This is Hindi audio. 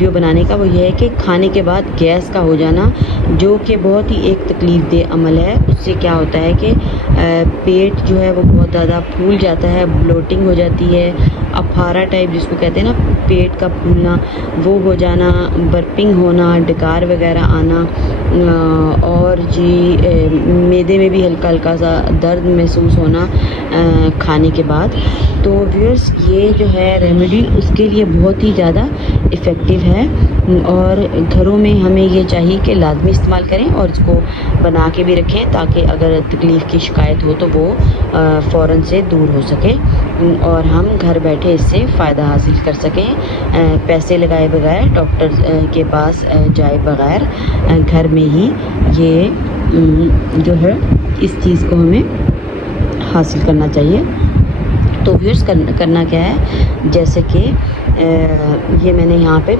वीडियो बनाने का वो ये है कि खाने के बाद गैस का हो जाना, जो कि बहुत ही एक तकलीफ़देह अमल है। उससे क्या होता है कि पेट जो है वो बहुत ज़्यादा फूल जाता है, ब्लोटिंग हो जाती है, अफारा टाइप जिसको कहते हैं ना, पेट का फूलना, वो हो जाना, बर्पिंग होना, डकार वगैरह आना, और मैदे में भी हल्का हल्का सा दर्द महसूस होना खाने के बाद। तो व्यूअर्स, ये जो है रेमेडी उसके लिए बहुत ही ज़्यादा इफ़ेक्टिव है, और घरों में हमें ये चाहिए कि लाजमी इस्तेमाल करें और इसको बना के भी रखें, ताकि अगर तकलीफ़ की शिकायत हो तो वो फ़ौरन से दूर हो सके और हम घर बैठे इससे फ़ायदा हासिल कर सकें, पैसे लगाए बगैर, डॉक्टर के पास जाए बगैर, घर में ही ये जो है इस चीज़ को हमें हासिल करना चाहिए। तो व्यूअर्स, करना क्या है, जैसे कि ये मैंने यहाँ पे